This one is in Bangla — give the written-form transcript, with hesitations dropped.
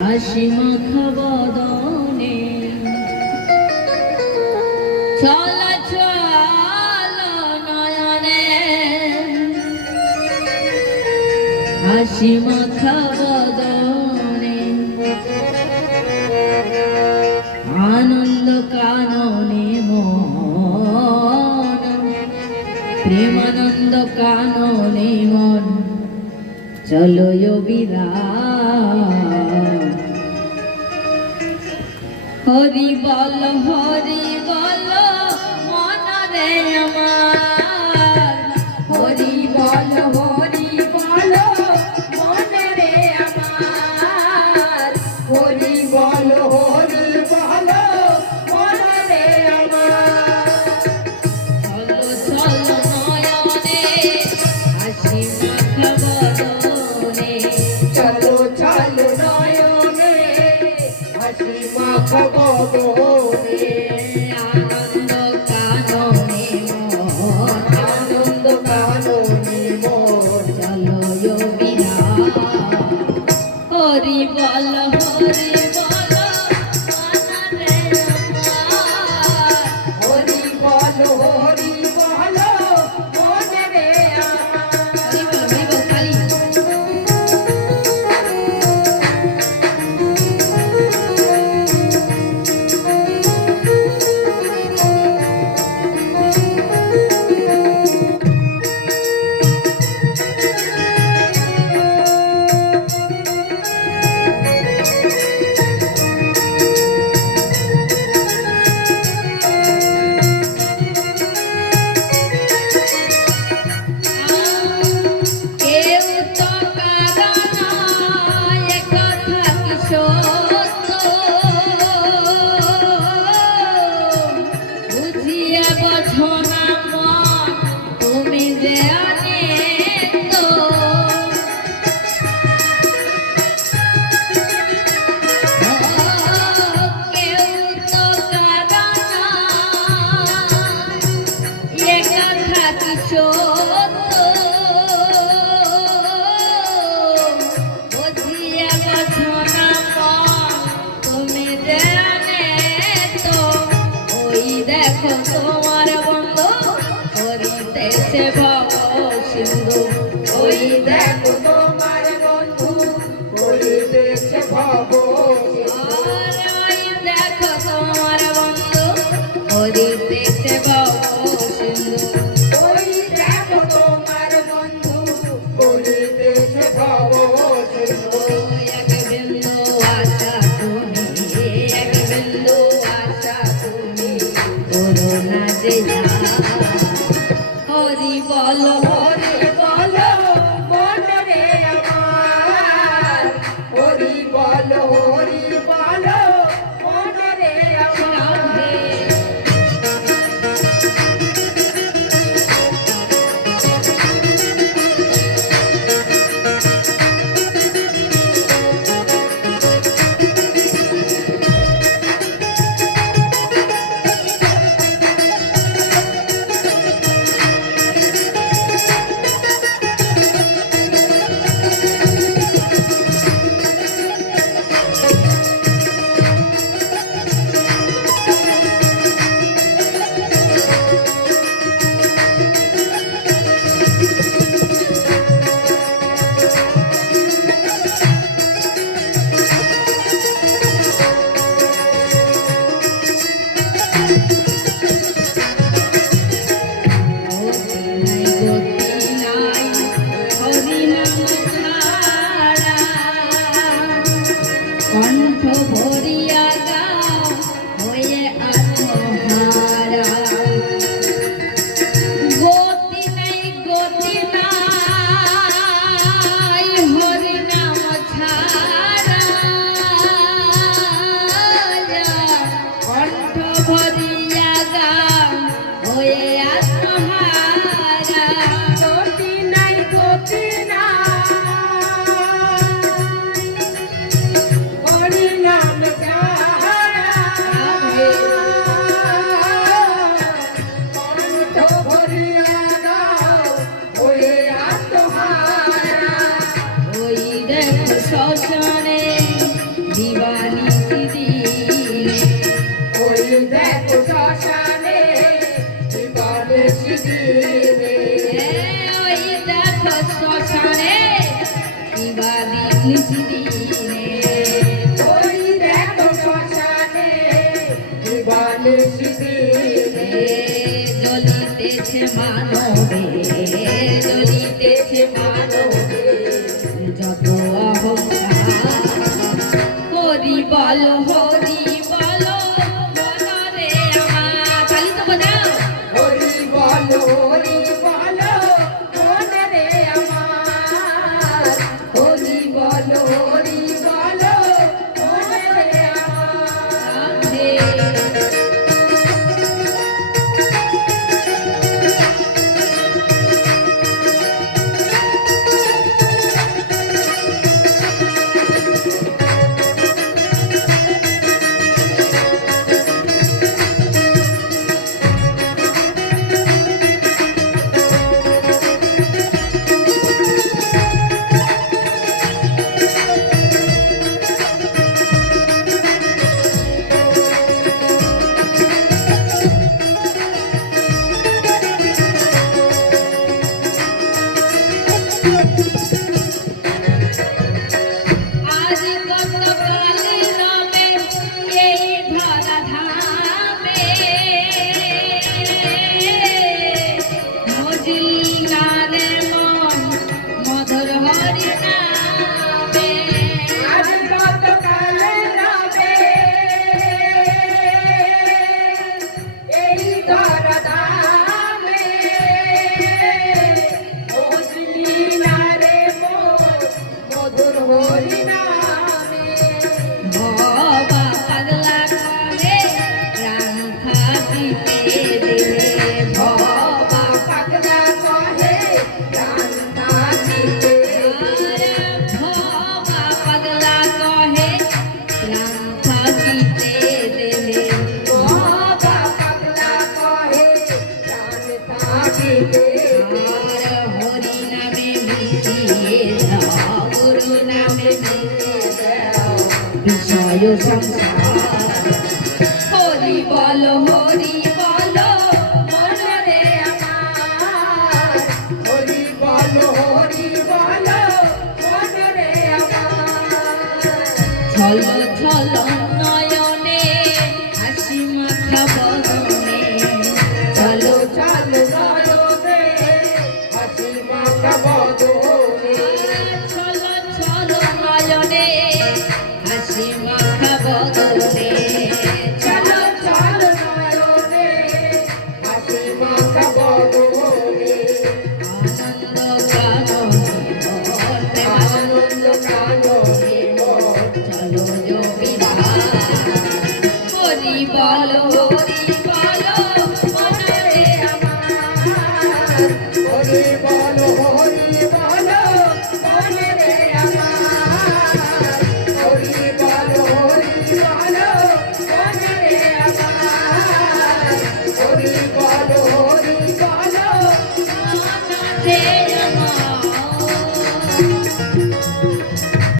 হাসি মাখা বদনে চলাচল নয়নে, হাসি মাখা বদনে আনন্দ কাননে মন, প্রেমানন্দ কাননে মন, চলো বিরাট। হরি বল মনরে আমার, হরি বল মনরে আমার, হরি বল মনরে আমার। চলো চলো নয়নে হাসি মাখা বদনে, চলো চলো নয়নে হাসি মাখা বদনে, আনন্দ কাননে মন, আনন্দ কাননে মন, চলো বিরাট। হরি বল মনরে আমার, হরি বল মনরে আমার। হরি বল কালী। কেউ তো কারণ একথা কি সত্য, বুঝিয়ে বোঝো না মন তুমি যে অনিত্য। কেউ তো কারণ একথা কি সত্য, বুঝিয়ে বোঝো না মন তুমি জানে তো। ওই দেখো তোমার বন্ধু করিতেছে ভব সিন্ধু, ওই দেখো তোমার বন্ধু করিতেছে ভব আর ওই দেখো তোমার বন্ধু করিতেছে ভব সিন্ধু। ওই দেখো তোমার বন্ধু করিতেছে ভব সিন্ধু। এক বিন্দু আশা তুমি, এক বিন্দু আশা তুমি করুণা যে হরি বল হরি বল মনরে আমার, হরি বল মনরে আমার। কণ্ঠ ভরিয়া গাও হয়ে আত্মহারা, গতি নাই হরি নাম ছাড়া। কণ্ঠ ভরিয়া গাও হয়ে আত্মহারা, গতি নাই হরি নাম দিবানিশি দিনে ওই দেখো শ্মশানে দিবানিশি দিনে ওই দেখো শ্মশানে দিবানিশি দিনে ওই দেখো শ্মশানে দিবানিশি দিনে জ্বলিতেছে মানবে জ্বলিতেছে মানবে যত অহংকার হরি বল বলরে আমার তালি তো বাজাও হরি বলো মনে রে আমার হরি বলো মনে রে আমার আজ কত কাল রবে এই ধরা ধামে মজিলারে মন মধুর হরি নামে আজ কতকাল রবে এই ধরাধামে বুঝলি না রে মোর মধুর হরি নামে বাবা পাগলা করে প্রাণ থাকিতে দিলে বাবা পাগলা কহে প্রাণ থাকিতে বাবা পাগলা কহে প্রাণ থাকিতে দিলে বাবা পাগলা কহে প্রাণ থাকিতে আর হরি নামে মিশিয়ে দাও গুরু নামে মিশিয়ে দাও বিষয় সংসার হরি বল মনে রে আমার হরি বলো মনে রে আমার ছল ছল নয়নে হাসি মাখা